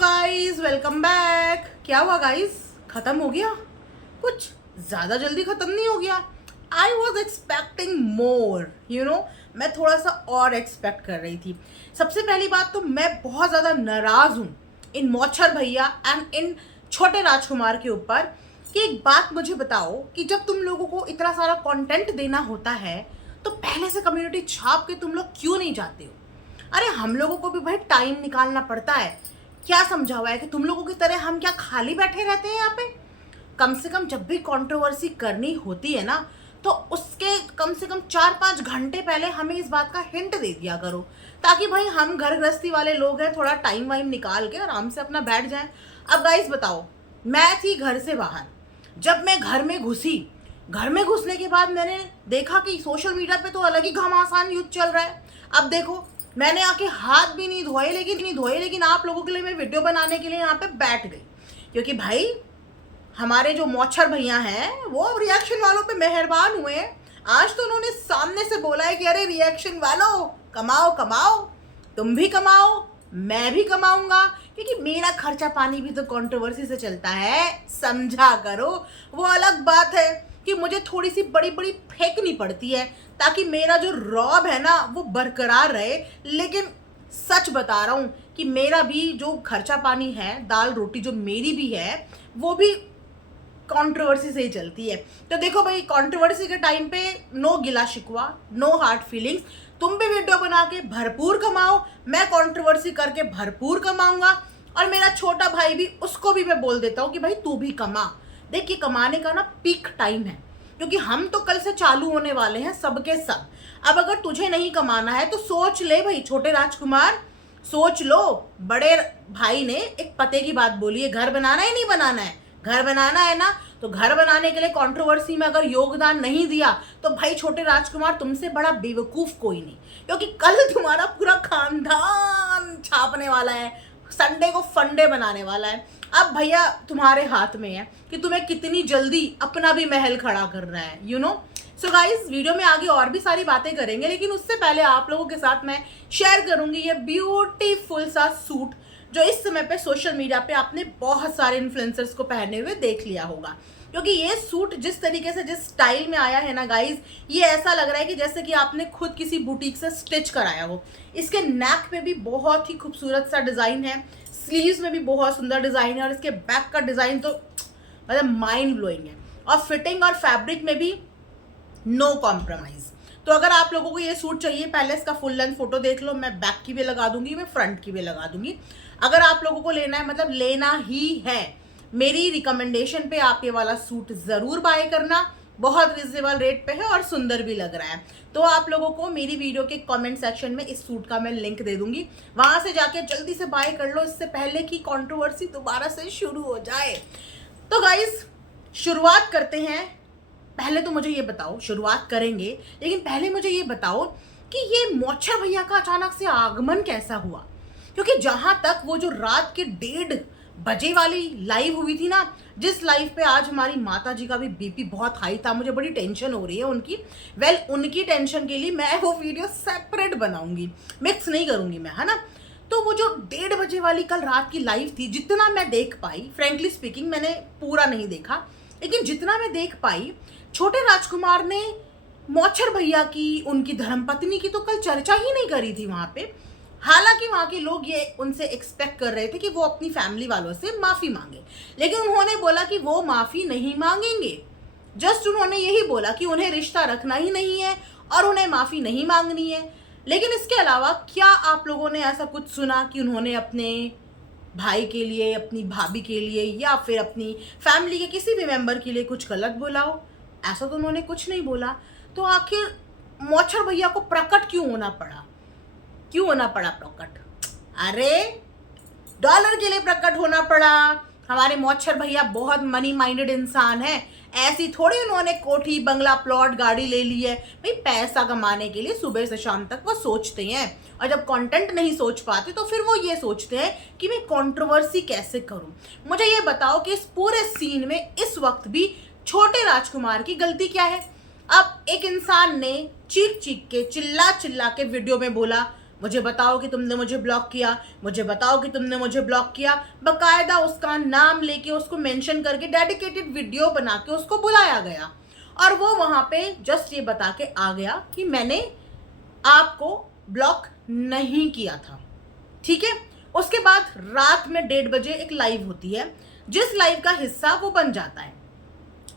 Guys welcome back. क्या हुआ guys, खत्म हो गया? कुछ ज़्यादा जल्दी ख़त्म नहीं हो गया? आई वॉज एक्सपेक्टिंग मोर मैं थोड़ा सा और एक्सपेक्ट कर रही थी। सबसे पहली बात तो मैं बहुत ज़्यादा नाराज़ हूँ इन मौछर भैया एंड इन छोटे राजकुमार के ऊपर कि एक बात मुझे बताओ कि जब तुम लोगों को इतना सारा कंटेंट देना होता है तो पहले से कम्युनिटी छाप के तुम लोग क्यों नहीं जाते हो? अरे हम लोगों को भी भाई टाइम निकालना पड़ता है। क्या समझा हुआ है कि तुम लोगों की तरह हम क्या खाली बैठे रहते हैं यहाँ पे? कम से कम जब भी कंट्रोवर्सी करनी होती है ना तो उसके कम से कम 4-5 घंटे पहले हमें इस बात का हिंट दे दिया करो, ताकि भाई हम घर गृहस्थी वाले लोग हैं, थोड़ा टाइम वाइम निकाल के आराम से अपना बैठ जाएं। अब गाइस बताओ, मैं थी घर से बाहर, जब मैं घर में घुसी, घर में घुसने के बाद मैंने देखा कि सोशल मीडिया पे तो अलग ही घमासान युद्ध चल रहा है। अब देखो, मैंने आके हाथ भी नहीं धोए लेकिन आप लोगों के लिए मैं वीडियो बनाने के लिए यहाँ पे बैठ गई, क्योंकि भाई हमारे जो मौछर भैया हैं वो रिएक्शन वालों पे मेहरबान हुए हैं। आज तो उन्होंने सामने से बोला है कि अरे रिएक्शन वालों कमाओ कमाओ, तुम भी कमाओ, मैं भी कमाऊंगा, क्योंकि मेरा खर्चा पानी भी तो कंट्रोवर्सी से चलता है, समझा करो। वो अलग बात है कि मुझे थोड़ी सी बड़ी बड़ी फेंकनी पड़ती है ताकि मेरा जो रौब है ना वो बरकरार रहे, लेकिन सच बता रहा हूँ कि मेरा भी जो खर्चा पानी है, दाल रोटी जो मेरी भी है, वो भी कंट्रोवर्सी से ही चलती है। तो देखो भाई, कंट्रोवर्सी के टाइम पे नो गिला शिकवा, नो हार्ड फीलिंग्स। तुम भी वीडियो बना के भरपूर कमाओ, मैं कंट्रोवर्सी करके भरपूर कमाऊंगा, और मेरा छोटा भाई भी, उसको भी मैं बोल देता हूँ कि भाई तू भी कमा। देखिए, कमाने का ना पीक टाइम है, क्योंकि हम तो कल से चालू होने वाले हैं सबके सब। अब अगर तुझे नहीं कमाना है तो सोच ले भाई छोटे राजकुमार, सोच लो। बड़े भाई ने एक पते की बात बोली है, घर बनाना है नहीं बनाना है? घर बनाना है ना, तो घर बनाने के लिए कंट्रोवर्सी में अगर योगदान नहीं दिया तो भाई छोटे राजकुमार तुमसे बड़ा बेवकूफ कोई नहीं, क्योंकि कल तुम्हारा पूरा खानदान छापने वाला है, संडे को फंडे बनाने वाला है। अब भैया तुम्हारे हाथ में है कि तुम्हें कितनी जल्दी अपना भी महल खड़ा करना है। सो गाइज, वीडियो में आगे और भी सारी बातें करेंगे, लेकिन उससे पहले आप लोगों के साथ मैं शेयर करूंगी ये ब्यूटीफुल सा सूट जो इस समय पे सोशल मीडिया पे आपने बहुत सारे इन्फ्लुएंसर्स को पहने हुए देख लिया होगा। क्योंकि ये सूट जिस तरीके से, जिस स्टाइल में आया है ना गाइज, ये ऐसा लग रहा है कि जैसे कि आपने खुद किसी बुटीक से स्टिच कराया हो। इसके नेक पे भी बहुत ही खूबसूरत सा डिज़ाइन है, स्लीव्स में भी बहुत सुंदर डिज़ाइन है, और इसके बैक का डिज़ाइन तो मतलब माइंड ब्लोइंग है, और फिटिंग और फैब्रिक में भी नो कॉम्प्रोमाइज़। तो अगर आप लोगों को ये सूट चाहिए, पहले इसका फुल लेंथ फोटो देख लो, मैं बैक की भी लगा दूंगी, मैं फ्रंट की भी लगा दूंगी। अगर आप लोगों को लेना है, मतलब लेना ही है, मेरी रिकमेंडेशन पे आप ये वाला सूट ज़रूर बाय करना। बहुत रिजनेबल रेट पे है और सुंदर भी लग रहा है। तो आप लोगों को मेरी वीडियो के कमेंट सेक्शन में इस सूट का मैं लिंक दे दूंगी, वहां से जाके जल्दी से बाय कर लो, इससे पहले कि कंट्रोवर्सी दोबारा से शुरू हो जाए। तो गाइज, शुरुआत करते हैं। पहले तो मुझे ये बताओ, शुरुआत करेंगे लेकिन पहले मुझे ये बताओ कि ये मौछर भैया का अचानक से आगमन कैसा हुआ? क्योंकि जहां तक वो जो रात के 1:30 बजे वाली लाइव हुई थी ना, जिस लाइव पे आज हमारी माता जी का भी बीपी बहुत हाई था, मुझे बड़ी टेंशन हो रही है उनकी। उनकी टेंशन के लिए मैं वो वीडियो सेपरेट बनाऊंगी, मिक्स नहीं करूंगी मैं, है ना। तो वो जो 1:30 बजे वाली कल रात की लाइव थी, जितना मैं देख पाई, फ्रेंकली स्पीकिंग मैंने पूरा नहीं देखा, लेकिन जितना मैं देख पाई, छोटे राजकुमार ने मौछर भैया की, उनकी धर्मपत्नी की तो कल चर्चा ही नहीं करी थी वहां पे। हालांकि वहां के लोग ये उनसे एक्सपेक्ट कर रहे थे कि वो अपनी फैमिली वालों से माफी मांगे, लेकिन उन्होंने बोला कि वो माफी नहीं मांगेंगे। जस्ट उन्होंने यही बोला कि उन्हें रिश्ता रखना ही नहीं है और उन्हें माफी नहीं मांगनी है। लेकिन इसके अलावा क्या आप लोगों ने ऐसा कुछ सुना कि उन्होंने अपने भाई के लिए, अपनी भाभी के लिए, या फिर अपनी फैमिली के किसी भी मेंबर के लिए कुछ गलत बोला हो? ऐसा तो उन्होंने कुछ नहीं बोला। तो आखिर मौछर भैया को प्रकट क्यों होना पड़ा? क्यों होना पड़ा प्रकट? अरे डॉलर के लिए प्रकट होना पड़ा। हमारे मौछर भैया बहुत मनी माइंडेड इंसान है, ऐसी थोड़ी उन्होंने कोठी, बंगला, प्लॉट, गाड़ी ले ली है। भाई पैसा कमाने के लिए सुबह से शाम तक वो सोचते हैं, और जब कंटेंट नहीं सोच पाते तो फिर वो ये सोचते हैं कि मैं कंट्रोवर्सी कैसे करूं। मुझे ये बताओ कि इस पूरे सीन में इस वक्त भी छोटे राजकुमार की गलती क्या है? अब एक इंसान ने चीख चीख के, चिल्ला चिल्ला के वीडियो में बोला, मुझे बताओ कि तुमने मुझे ब्लॉक किया, मुझे बताओ कि तुमने मुझे ब्लॉक किया। बकायदा उसका नाम लेके, उसको मेंशन करके डेडिकेटेड वीडियो बना के उसको बुलाया गया, और वो वहां पे जस्ट ये बता के आ गया कि मैंने आपको ब्लॉक नहीं किया था। ठीक है। उसके बाद रात में 1:30 बजे एक लाइव होती है, जिस लाइव का हिस्सा वो बन जाता है।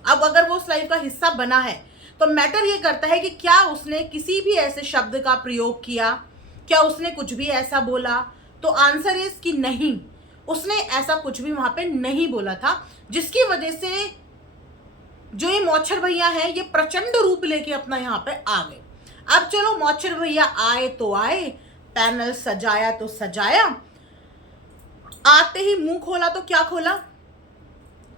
अब अगर वो उस लाइव का हिस्सा बना है तो मैटर ये करता है कि क्या उसने किसी भी ऐसे शब्द का प्रयोग किया, क्या उसने कुछ भी ऐसा बोला। तो आंसर इज कि नहीं, उसने ऐसा कुछ भी वहां पे नहीं बोला था, जिसकी वजह से जो ये मौछर भैया हैं ये प्रचंड रूप लेके अपना यहाँ पे आ गए। अब चलो मौछर भैया आए तो आए, पैनल सजाया तो सजाया, आते ही मुंह खोला तो क्या खोला,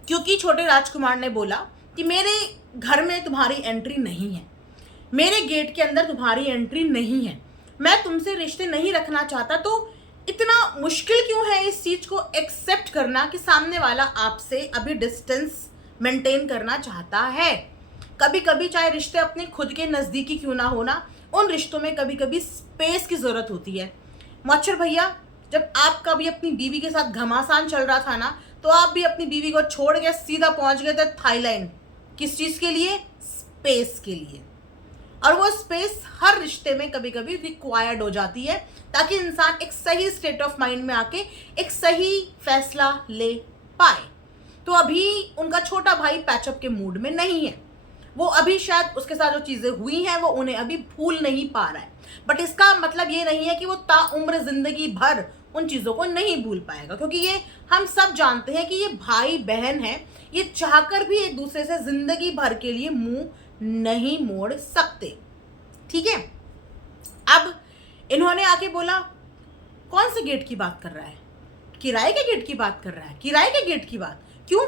क्योंकि छोटे राजकुमार ने बोला कि मेरे घर में तुम्हारी एंट्री नहीं है, मेरे गेट के अंदर तुम्हारी एंट्री नहीं है, मैं तुमसे रिश्ते नहीं रखना चाहता। तो इतना मुश्किल क्यों है इस चीज को एक्सेप्ट करना कि सामने वाला आपसे अभी डिस्टेंस मेंटेन करना चाहता है। कभी कभी चाहे रिश्ते अपने खुद के नजदीकी क्यों ना होना, उन रिश्तों में कभी कभी स्पेस की जरूरत होती है। मच्छर भैया, जब आपका भी अपनी बीवी के साथ घमासान चल रहा था ना, तो आप भी अपनी बीवी को छोड़ के सीधा पहुंच गए थे थाईलैंड। किस चीज के लिए? स्पेस के लिए। और वो स्पेस हर रिश्ते में कभी कभी रिक्वायर्ड हो जाती है, ताकि इंसान एक सही स्टेट ऑफ माइंड में आके एक सही फैसला ले पाए। तो अभी उनका छोटा भाई पैचअप के मूड में नहीं है, वो अभी शायद उसके साथ जो चीजें हुई हैं वो उन्हें अभी भूल नहीं पा रहा है। बट इसका मतलब ये नहीं है कि वो ताउम्र जिंदगी भर उन चीजों को नहीं भूल पाएगा, क्योंकि ये हम सब जानते हैं कि ये भाई बहन है, ये चाहकर भी एक दूसरे से जिंदगी भर के लिए मुंह नहीं मोड़ सकते। ठीक है। अब इन्होंने आके बोला, कौन से गेट की बात कर रहा है? किराए के गेट की बात कर रहा है? किराए के गेट की बात क्यों?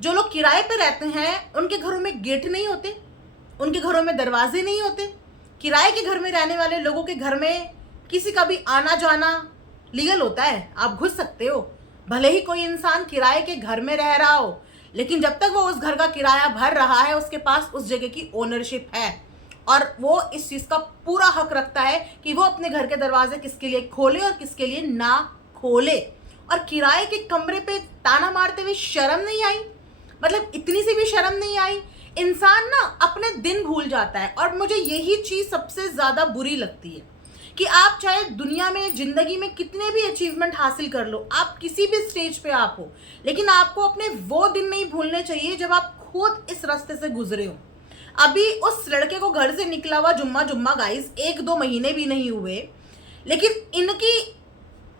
जो लोग किराए पे रहते हैं उनके घरों में गेट नहीं होते, उनके घरों में दरवाजे नहीं होते। किराए के घर में रहने वाले लोगों के घर में किसी का भी आना जाना लीगल होता है, आप घुस सकते हो। भले ही कोई इंसान किराए के घर में रह रहा हो, लेकिन जब तक वो उस घर का किराया भर रहा है, उसके पास उस जगह की ओनरशिप है, और वो इस चीज का पूरा हक रखता है कि वो अपने घर के दरवाजे किसके लिए खोले और किसके लिए ना खोले। और किराए के कमरे पे ताना मारते हुए शर्म नहीं आई? मतलब इतनी सी भी शर्म नहीं आई? इंसान ना अपने दिन भूल जाता है, और मुझे यही चीज सबसे ज्यादा बुरी लगती है कि आप चाहे दुनिया में जिंदगी में कितने भी अचीवमेंट हासिल कर लो, आप किसी भी स्टेज पे आप हो, लेकिन आपको अपने वो दिन नहीं भूलने चाहिए जब आप खुद इस रास्ते से गुजरे हो। अभी उस लड़के को घर से निकला हुआ जुम्मा जुम्मा गाइस 1-2 महीने भी नहीं हुए, लेकिन इनकी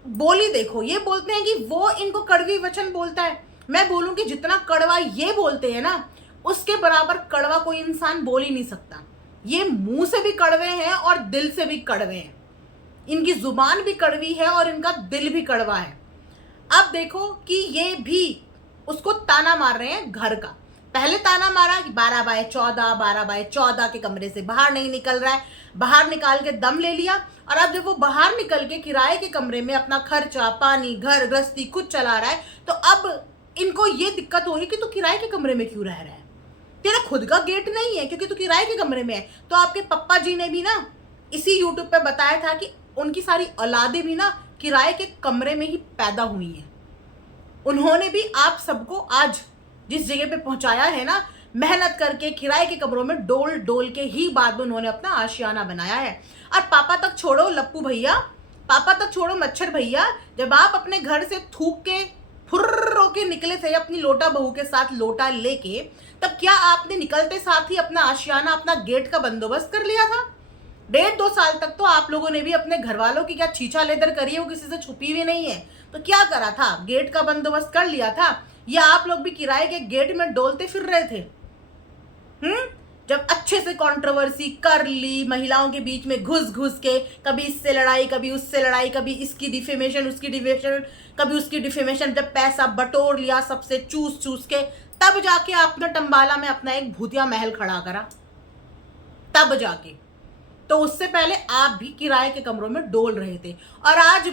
बोली देखो। ये बोलते हैं कि वो इनको कड़वी वचन बोलता है। मैं बोलूं कि जितना कड़वा ये बोलते हैं ना, उसके बराबर कड़वा कोई इंसान बोल ही नहीं सकता। ये मुंह से भी कड़वे हैं और दिल से भी कड़वे हैं। इनकी जुबान भी कड़वी है और इनका दिल भी कड़वा है। अब देखो कि ये भी उसको ताना मार रहे हैं घर का। पहले ताना मारा कि 12/14 के कमरे से बाहर नहीं निकल रहा है, बाहर निकाल के दम ले लिया। और अब जब वो बाहर निकल के किराए के कमरे में अपना खर्चा पानी घर गृहस्थी खुद चला रहा है, तो अब इनको ये दिक्कत हो रही कि तू किराए के कमरे में क्यों रह रहा है? तेरा खुद का गेट नहीं है क्योंकि तू किराए के कमरे में है। तो आपके पप्पा जी ने भी ना इसी यूट्यूब पे बताया था कि उनकी सारी औलादें भी ना किराए के कमरे में ही पैदा हुई हैं। उन्होंने भी आप सबको आज जिस जगह पे पहुंचाया है ना, मेहनत करके किराए के कमरों में डोल डोल के ही बाद में उन्होंने अपना आशियाना बनाया है। और पापा तक छोड़ो लप्पू भैया, पापा तक छोड़ो मच्छर भैया, जब आप अपने घर से थूक के फुर्र के निकले थे अपनी लोटा बहू के साथ लोटा लेके, तब क्या आपने निकलते साथ ही अपना आशियाना अपना गेट का बंदोबस्त कर लिया था? 1.5-2 साल तक तो आप लोगों ने भी अपने घर वालों की क्या छीछा लेदर करी है, वो किसी से छुपी हुई नहीं है। तो क्या करा था? गेट का बंदोबस्त कर लिया था, या आप लोग भी किराए के गेट में डोलते फिर रहे थे? जब अच्छे से कंट्रोवर्सी कर ली, महिलाओं के बीच में घुस घुस के, कभी इससे लड़ाई कभी उससे लड़ाई, कभी इसकी डिफेमेशन उसकी डिफेमेशन कभी उसकी डिफेमेशन, जब पैसा बटोर लिया सबसे चूस चूस के, तब जाके आपने टंबाला में अपना एक भूतिया महल खड़ा करा, तब जाके। तो उससे पहले आप भी किराए के कमरों में डोल रहे थे। और आज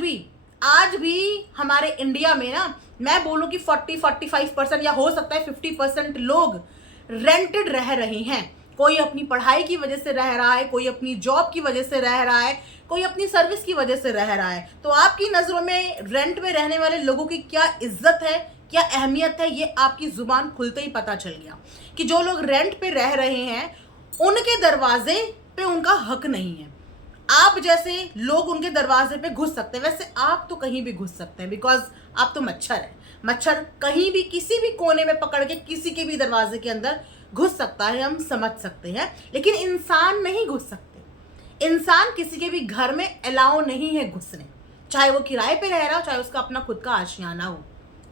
भी हमारे इंडिया में ना, मैं बोलूं कि 40-45% या हो सकता है 50% लोग रेंटेड रह रहे हैं। कोई अपनी पढ़ाई की वजह से रह रहा है, कोई अपनी जॉब की वजह से रह रहा है, कोई अपनी सर्विस की वजह से रह रहा है। तो आपकी नज़रों में रेंट में रहने वाले लोगों की क्या इज्जत है, क्या अहमियत है, ये आपकी ज़ुबान खुलते ही पता चल गया कि जो लोग रेंट पे रह रहे हैं उनके दरवाजे पे उनका हक नहीं है। आप जैसे लोग उनके दरवाजे पे घुस सकते हैं, वैसे आप तो कहीं भी घुस सकते हैं, बिकॉज आप तो मच्छर है। मच्छर कहीं भी किसी भी कोने में पकड़ के किसी के भी दरवाजे के अंदर घुस सकता है, हम समझ सकते हैं, लेकिन इंसान नहीं घुस सकते। इंसान किसी के भी घर में अलाउ नहीं है घुसने, चाहे वो किराए पे रह रहा हो, चाहे उसका अपना खुद का आशियाना हो।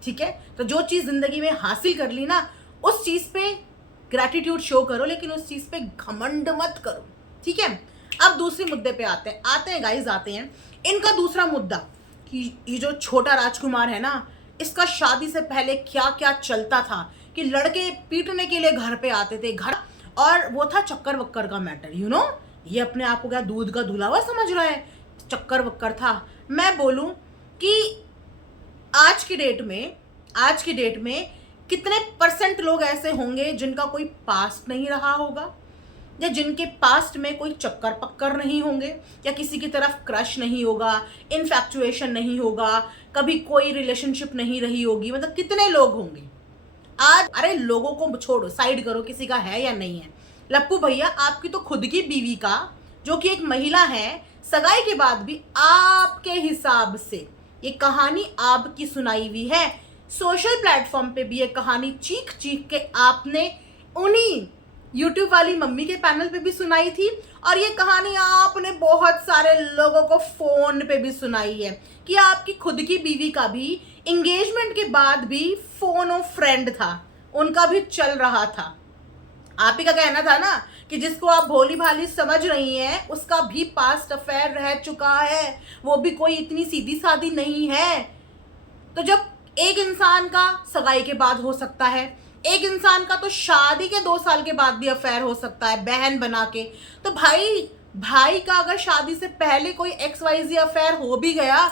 ठीक है, तो जो चीज़ जिंदगी में हासिल कर ली ना, उस चीज़ पे ग्रैटिट्यूड शो करो, लेकिन उस चीज़ पे घमंड मत करो। ठीक है, अब दूसरे मुद्दे पे आते हैं गाइस, आते हैं इनका दूसरा मुद्दा कि ये जो छोटा राजकुमार है ना, इसका शादी से पहले क्या क्या चलता था कि लड़के पीटने के लिए घर पे आते थे, घर, और वो था चक्कर वक्कर का मैटर। ये अपने आप को क्या दूध का धुलावा समझ रहा है, चक्कर वक्कर था। मैं बोलूं कि आज की डेट में कितने परसेंट लोग ऐसे होंगे जिनका कोई पास्ट नहीं रहा होगा, या जिनके पास्ट में कोई चक्कर पक्कर नहीं होंगे, या किसी की तरफ क्रश नहीं होगा, इनफैक्चुएशन नहीं होगा, कभी कोई रिलेशनशिप नहीं रही होगी। मतलब कितने लोग होंगे आज। अरे लोगों को छोड़ो, साइड करो, किसी का है या नहीं है। लप्पू भैया, आपकी तो खुद की बीवी का, जो कि एक महिला है, सगाई के बाद भी आपके हिसाब से ये कहानी आपकी सुनाई हुई है। सोशल प्लेटफॉर्म पे भी ये कहानी चीख चीख के आपने उन्हीं यूट्यूब वाली मम्मी के पैनल पे भी सुनाई थी, और ये कहानी आपने बहुत सारे लोगों को फोन पे भी सुनाई है कि आपकी खुद की बीवी का भी एंगेजमेंट के बाद भी फोन और फ्रेंड था, उनका भी चल रहा था। आप ही का कहना था ना कि जिसको आप भोली भाली समझ रही हैं उसका भी पास्ट अफेयर रह चुका है, वो भी कोई इतनी सीधी सादी नहीं है। तो जब एक इंसान का सगाई के बाद हो सकता है, एक इंसान का तो शादी के 2 साल के बाद भी अफेयर हो सकता है बहन बना के, तो भाई का अगर शादी से पहले कोई XYZ अफेयर हो भी गया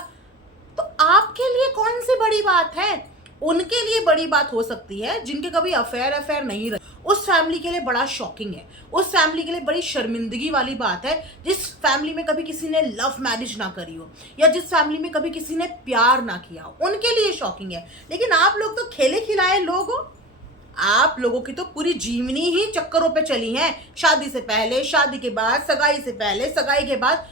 तो आपके लिए कौन सी बड़ी बात है। उनके लिए बड़ी बात हो सकती है जिनके कभी अफेयर नहीं रहे। उस फैमिली के लिए बड़ा शॉकिंग है, उस फैमिली के लिए बड़ी शर्मिंदगी वाली बात है जिस फैमिली में कभी किसी ने लव मैरिज ना करी हो, या जिस फैमिली में कभी किसी ने प्यार ना किया हो, उनके लिए शॉकिंग है। लेकिन आप लोग तो खेले खिलाए लोग हो, आप लोगों की तो पूरी जीवनी ही चक्करों पे चली है, शादी से पहले, शादी के बाद, सगाई से पहले, सगाई के बाद।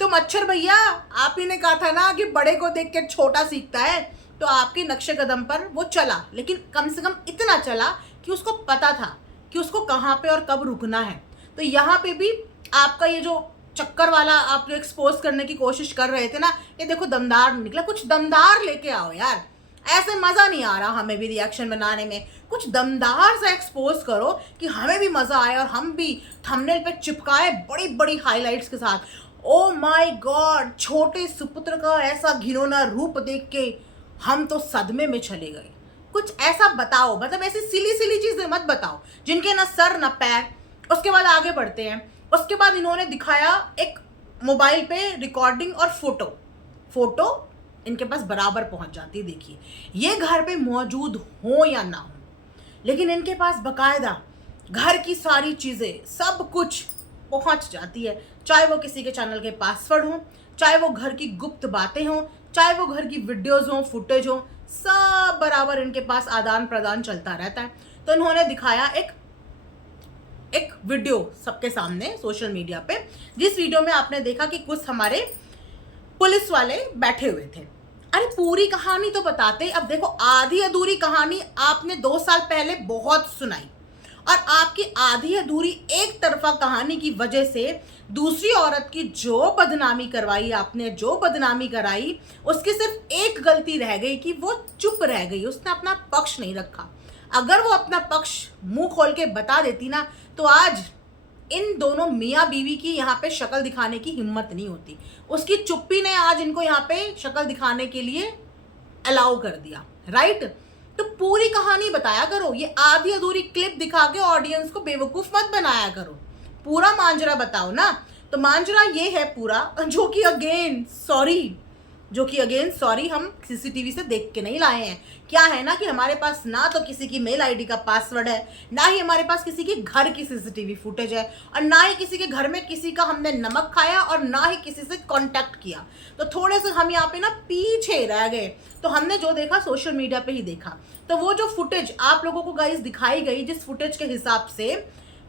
तो मच्छर भैया, आप ही ने कहा था ना कि बड़े को देख के छोटा सीखता है, तो आपके नक्शे कदम पर वो चला, लेकिन कम से कम इतना चला कि उसको पता था कि उसको कहाँ पे और कब रुकना है। तो यहाँ पे भी आपका ये जो चक्कर वाला आप जो एक्सपोज करने की कोशिश कर रहे थे ना, ये देखो दमदार निकला। कुछ दमदार लेके आओ यार, ऐसे मज़ा नहीं आ रहा हमें भी रिएक्शन बनाने में। कुछ दमदार सा एक्सपोज करो कि हमें भी मज़ा आए और हम भी थंबनेल पे चिपकाए बड़ी बड़ी हाइलाइट्स के साथ। ओ माय गॉड, छोटे सुपुत्र का ऐसा घिनौना रूप देख के हम तो सदमे में चले गए। कुछ ऐसा बताओ, मतलब ऐसी सिली चीज़ें मत बताओ जिनके ना सर ना पैर। उसके बाद आगे बढ़ते हैं। उसके बाद इन्होंने दिखाया एक मोबाइल पे रिकॉर्डिंग और फोटो इनके पास बराबर पहुंच जाती है। देखिए, ये घर पे मौजूद हो या ना हो, लेकिन इनके पास बकायदा घर की सारी चीज़ें, सब कुछ पहुंच जाती है। चाहे वो किसी के चैनल के पासवर्ड हो, चाहे वो घर की गुप्त बातें हों, चाहे वो घर की वीडियोज़ हों, फुटेज हों, सब बराबर इनके पास आदान प्रदान चलता रहता है। तो इन्होंने दिखाया एक वीडियो सबके सामने सोशल मीडिया पे, जिस वीडियो में आपने देखा कि कुछ हमारे पुलिस वाले बैठे हुए थे। अरे पूरी कहानी तो बताते। अब देखो, आधी अधूरी कहानी आपने 2 साल पहले बहुत सुनाई, और आपकी आधी अधूरी एक तरफा कहानी की वजह से दूसरी औरत की जो बदनामी करवाई आपने, जो बदनामी कराई, उसकी सिर्फ एक गलती रह गई कि वो चुप रह गई, उसने अपना पक्ष नहीं रखा। अगर वो अपना पक्ष मुंह खोल के बता देती ना, तो आज इन दोनों मियाँ बीवी की यहाँ पे शक्ल दिखाने की हिम्मत नहीं होती। उसकी चुप्पी ने आज इनको यहाँ पे शक्ल दिखाने के लिए अलाउ कर दिया, राइट। तो पूरी कहानी बताया करो, ये आधी अधूरी क्लिप दिखा के ऑडियंस को बेवकूफ़ मत बनाया करो, पूरा मांजरा बताओ ना। तो मांजरा ये है पूरा, जो कि अगेन सॉरी, जो कि अगेन सॉरी हम सीसीटीवी से देख के नहीं लाए हैं। क्या है ना कि हमारे पास ना तो किसी की मेल आईडी का पासवर्ड है, ना ही हमारे पास किसी के घर की सीसीटीवी फुटेज है, और ना ही किसी के घर में किसी का हमने नमक खाया, और ना ही किसी से कांटेक्ट किया। तो थोड़े से हम यहाँ पे ना पीछे रह गए। तो हमने जो देखा सोशल मीडिया पे ही देखा। तो वो जो फुटेज आप लोगों को गाइस दिखाई गई, जिस फुटेज के हिसाब से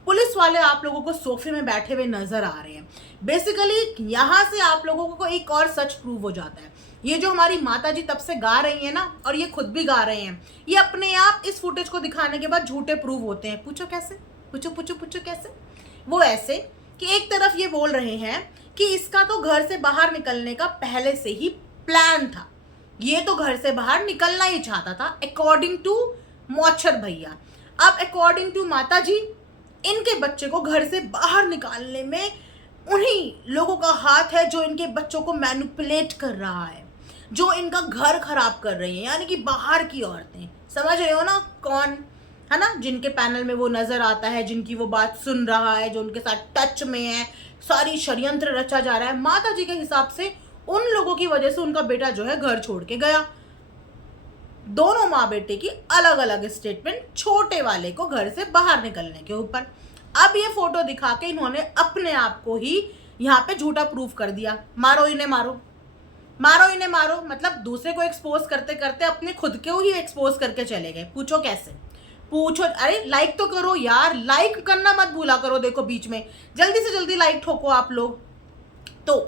पुलिस वाले आप लोगों को सोफे में बैठे हुए नजर आ रहे हैं, बेसिकली यहाँ से आप लोगों को एक और सच प्रूव हो जाता है। ये जो हमारी माता जी तब से गा रही है ना, और ये खुद भी गा रहे हैं, ये अपने आप इस फुटेज को दिखाने के बाद झूठे प्रूव होते हैं। पूछो कैसे? पूछो कैसे? वो ऐसे कि एक तरफ ये बोल रहे हैं कि इसका तो घर से बाहर निकलने का पहले से ही प्लान था, ये तो घर से बाहर निकलना ही चाहता था अकॉर्डिंग टू मौछर भैया। अब अकॉर्डिंग टू माता जी, इनके बच्चे को घर से बाहर निकालने में उन्हीं लोगों का हाथ है जो इनके बच्चों को मैनिपुलेट कर रहा है, जो इनका घर खराब कर रही है, यानी कि बाहर की औरतें। समझ रहे हो ना कौन है ना? जिनके पैनल में वो नजर आता है, जिनकी वो बात सुन रहा है, जो उनके साथ टच में है, सारी षड्यंत्र रचा जा रहा है। माता जी के हिसाब से उन लोगों की वजह से उनका बेटा जो है घर छोड़ के गया। दोनों माँ बेटे की अलग अलग स्टेटमेंट छोटे वाले को घर से बाहर निकलने के ऊपर। अब ये फोटो दिखा के इन्होंने अपने आप को ही यहाँ पे झूठा प्रूफ कर दिया। मारो इन्हें मारो, मारो इन्हें मारो, मतलब दूसरे को एक्सपोज करते करते अपने खुद को ही एक्सपोज करके चले गए। पूछो कैसे? पूछो। अरे लाइक तो करो यार, लाइक करना मत भूला करो। देखो बीच में जल्दी से जल्दी लाइक ठोको आप लोग। तो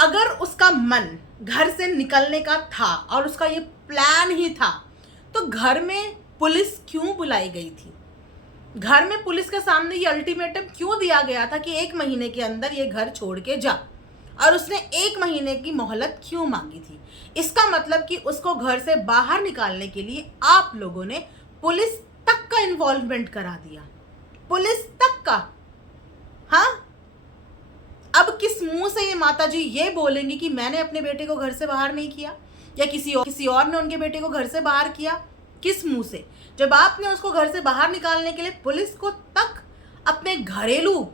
अगर उसका मन घर से निकलने का था और उसका ये प्लान ही था, तो घर में पुलिस क्यों बुलाई गई थी? घर में पुलिस के सामने ये अल्टीमेटम क्यों दिया गया था कि 1 महीने के अंदर ये घर छोड़ के जा? और उसने 1 महीने की मोहलत क्यों मांगी थी? इसका मतलब कि उसको घर से बाहर निकालने के लिए आप लोगों ने पुलिस तक का इन्वॉल्वमेंट करा दिया। पुलिस तक का। हाँ, अब किस मुंह से ये माता जी ये बोलेंगी कि मैंने अपने बेटे को घर से बाहर नहीं किया, या किसी और ने उनके बेटे को घर से बाहर किया? किस मुंह से? जब आपने उसको घर से बाहर निकालने के लिए पुलिस को तक अपने घरेलू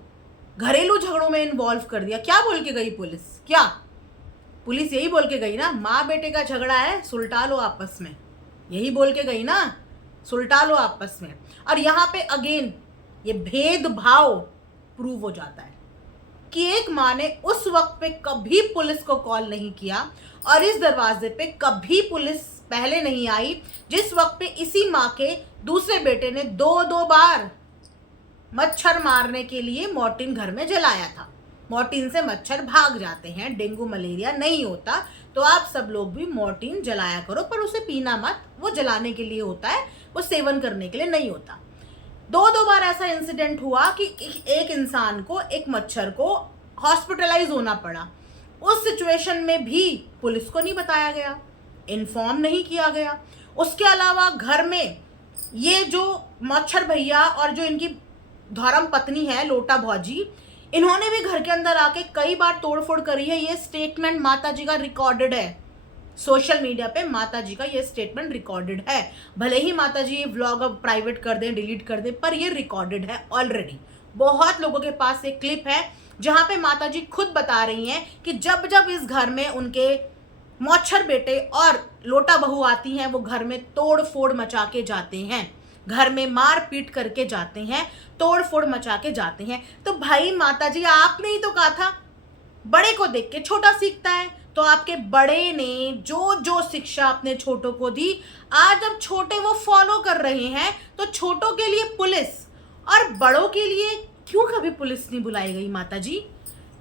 झगड़ों में इन्वॉल्व कर दिया। क्या बोल के गई पुलिस? क्या पुलिस यही बोल के गई ना, माँ बेटे का झगड़ा है, सुलटा लो आपस में। यही बोल के गई ना, सुलटा लो आपस में। और यहाँ पे अगेन ये भेदभाव प्रूव हो जाता है कि एक माँ ने उस वक्त पे कभी पुलिस को कॉल नहीं किया, और इस दरवाजे पे कभी पुलिस पहले नहीं आई, जिस वक्त पे इसी माँ के दूसरे बेटे ने 2 बार मच्छर मारने के लिए मॉर्टिन घर में जलाया था। मॉर्टिन से मच्छर भाग जाते हैं, डेंगू मलेरिया नहीं होता। तो आप सब लोग भी मॉर्टिन जलाया करो, पर उसे पीना मत, वो जलाने के लिए होता है, वो सेवन करने के लिए नहीं होता। 2 बार ऐसा इंसिडेंट हुआ कि एक इंसान को, एक मच्छर को हॉस्पिटलाइज होना पड़ा। उस सिचुएशन में भी पुलिस को नहीं बताया गया, इन्फॉर्म नहीं किया गया। उसके अलावा घर में ये जो मच्छर भैया और जो इनकी धर्म पत्नी है लोटा भौजी, इन्होंने भी घर के अंदर आके कई बार तोड़फोड़ करी है। ये स्टेटमेंट माता जी का रिकॉर्डेड है सोशल मीडिया पे। माता जी का ये स्टेटमेंट रिकॉर्डेड है। भले ही माता जी ये व्लॉग अब प्राइवेट कर दें, डिलीट कर दें, पर ये रिकॉर्डेड है ऑलरेडी। बहुत लोगों के पास एक क्लिप है जहां पे माता जी खुद बता रही हैं कि जब जब इस घर में उनके मौछर बेटे और लोटा बहू आती हैं, वो घर में तोड़ फोड़ मचा के जाते हैं, घर में मार पीट करके जाते हैं, तोड़ फोड़ मचा के जाते हैं। तो भाई माता जी, आपने ही तो कहा था बड़े को देख के छोटा सीखता है। तो आपके बड़े ने जो जो शिक्षा अपने छोटों को दी, आज जब छोटे वो फॉलो कर रहे हैं, तो छोटों के लिए पुलिस और बड़ों के लिए क्यों कभी पुलिस नहीं बुलाई गई? माता जी,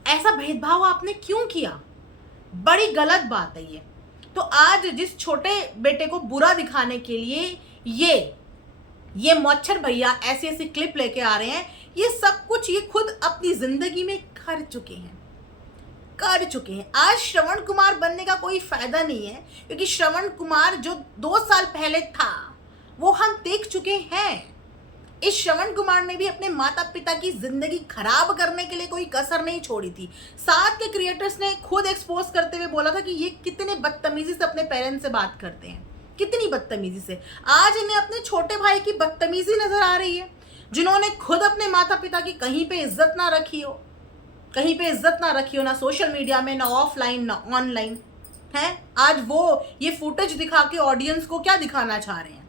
ऐसा भेदभाव आपने क्यों किया? बड़ी गलत बात है ये। तो आज जिस छोटे बेटे को बुरा दिखाने के लिए ये मच्छर भैया ऐसी ऐसी क्लिप लेके आ रहे हैं, ये सब कुछ ये खुद अपनी जिंदगी में कर चुके हैं। आज श्रवण कुमार बनने का कोई फायदा नहीं है, क्योंकि श्रवण कुमार जो 2 साल पहले था वो हम देख चुके हैं। इस श्रवण कुमार ने भी अपने माता पिता की जिंदगी खराब करने के लिए कोई कसर नहीं छोड़ी थी। साथ के क्रिएटर्स ने खुद एक्सपोज करते हुए बोला था कि ये कितने बदतमीजी से अपने पेरेंट्स से बात करते हैं, कितनी बदतमीजी से। आज इन्हें अपने छोटे भाई की बदतमीजी नजर आ रही है, जिन्होंने खुद अपने माता पिता की कहीं पे इज्जत ना रखी हो, ना सोशल मीडिया में, ना ऑफलाइन, ना ऑनलाइन। हैं? आज वो ये फुटेज दिखा के ऑडियंस को क्या दिखाना चाह रहे हैं?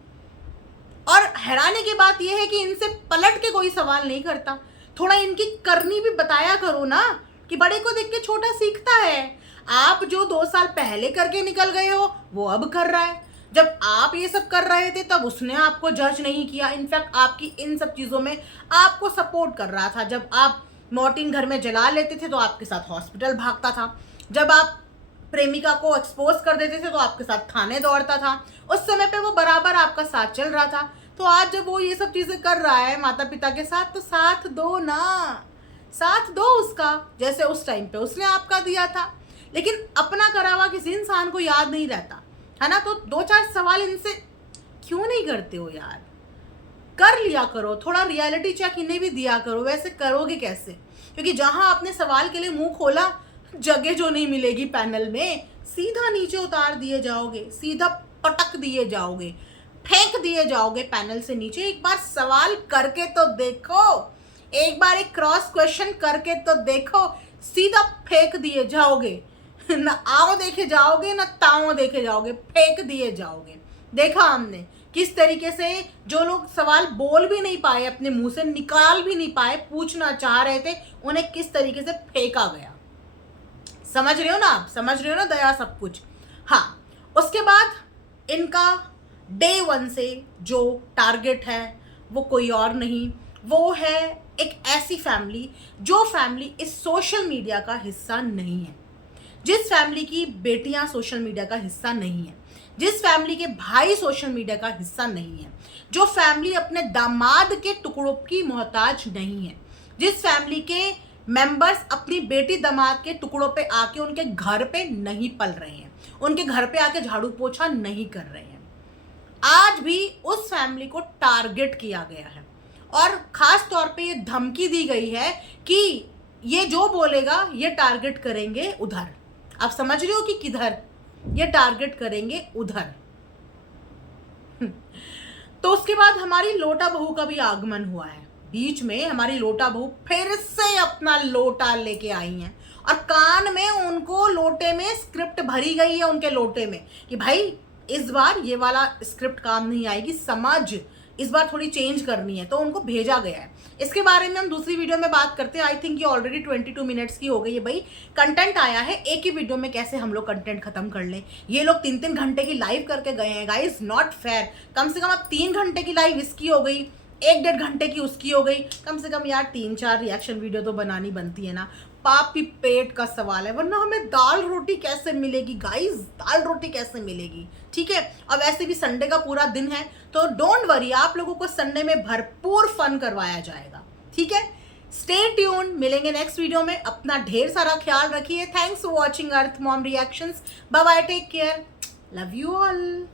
और हैरानी की बात यह है कि इनसे पलट के कोई सवाल नहीं करता। थोड़ा इनकी करनी भी बताया करो ना, कि बड़े को देख के छोटा सीखता है। आप जो 2 साल पहले करके निकल गए हो वो अब कर रहा है। जब आप ये सब कर रहे थे तब उसने आपको जज नहीं किया, इनफैक्ट आपकी इन सब चीज़ों में आपको सपोर्ट कर रहा था। जब आप मॉर्टिन घर में जला लेते थे तो आपके साथ हॉस्पिटल भागता था। जब आप प्रेमिका को एक्सपोज कर देते थे तो आपके साथ थाने दौड़ता था। उस समय पे वो बराबर आपका साथ चल रहा था। तो आज जब वो ये सब चीज़ें कर रहा है माता पिता के साथ, तो साथ दो ना, साथ दो उसका, जैसे उस टाइम पे उसने आपका दिया था। लेकिन अपना करा हुआ किसी इंसान को याद नहीं रहता है ना। तो 2-4 सवाल इनसे क्यों नहीं करते हो यार? कर लिया करो, थोड़ा रियलिटी चेक इन्हें भी दिया करो। वैसे करोगे कैसे? क्योंकि जहां आपने सवाल के लिए मुंह खोला, जगह जो नहीं मिलेगी पैनल में, सीधा नीचे उतार दिए जाओगे, सीधा पटक दिए जाओगे, फेंक दिए जाओगे पैनल से नीचे। एक बार सवाल करके तो देखो, एक बार एक क्रॉस क्वेश्चन करके तो देखो, सीधा फेंक दिए जाओगे। ना आओ देखे जाओगे, ना ताओ देखे जाओगे, फेंक दिए जाओगे। देखा हमने किस तरीके से जो लोग सवाल बोल भी नहीं पाए, अपने मुंह से निकाल भी नहीं पाए, पूछना चाह रहे थे, उन्हें किस तरीके से फेंका गया। समझ रहे हो ना आप? समझ रहे हो ना दया सब कुछ? हाँ, उसके बाद इनका डे 1 से जो टारगेट है वो कोई और नहीं, वो है एक ऐसी फैमिली जो फैमिली इस सोशल मीडिया का हिस्सा नहीं है, जिस फैमिली की बेटियां सोशल मीडिया का हिस्सा नहीं है, जिस फैमिली के भाई सोशल मीडिया का हिस्सा नहीं है, जो फैमिली अपने दामाद के टुकड़ों की मोहताज नहीं है, जिस फैमिली के मेंबर्स अपनी बेटी दामाद के टुकड़ों पे आके उनके घर पे नहीं पल रहे हैं, उनके घर पे आके झाड़ू पोछा नहीं कर रहे हैं, आज भी उस फैमिली को टारगेट किया गया है। और खास तौर पे ये धमकी दी गई है कि ये जो बोलेगा ये टारगेट करेंगे उधर। आप समझ रहे हो कि किधर? ये टारगेट करेंगे उधर। तो उसके बाद हमारी लोटा बहू का भी आगमन हुआ है। बीच में हमारी लोटा बहू फिर से अपना लोटा लेके आई हैं और कान में उनको लोटे में स्क्रिप्ट भरी गई है, उनके लोटे में, कि भाई इस बार ये वाला स्क्रिप्ट काम नहीं आएगी, समझ, इस बार थोड़ी चेंज करनी है। तो उनको भेजा गया है। इसके बारे में हम दूसरी वीडियो में बात करते हैं। आई थिंक ये ऑलरेडी 22 मिनट्स की हो गई है। भाई कंटेंट आया है, एक ही वीडियो में कैसे हम लोग कंटेंट खत्म कर लें? ये लोग 3-3 घंटे की लाइव करके गए हैं गाइस, नॉट फेयर। कम से कम अब 3 घंटे की लाइव इसकी हो गई, 1-1.5 घंटे की उसकी हो गई। कम से कम यार 3-4 रिएक्शन वीडियो तो बनानी बनती है ना। पापी पेट का सवाल है, वरना हमें दाल रोटी कैसे मिलेगी गाइस? दाल रोटी कैसे मिलेगी? ठीक है। और वैसे भी संडे का पूरा दिन है, तो डोंट वरी, आप लोगों को संडे में भरपूर फन करवाया जाएगा। ठीक है, स्टे ट्यून, मिलेंगे नेक्स्ट वीडियो में। अपना ढेर सारा ख्याल रखिए। Thanks for watching Earth Mom Reactions. Bye bye, take care, love you all.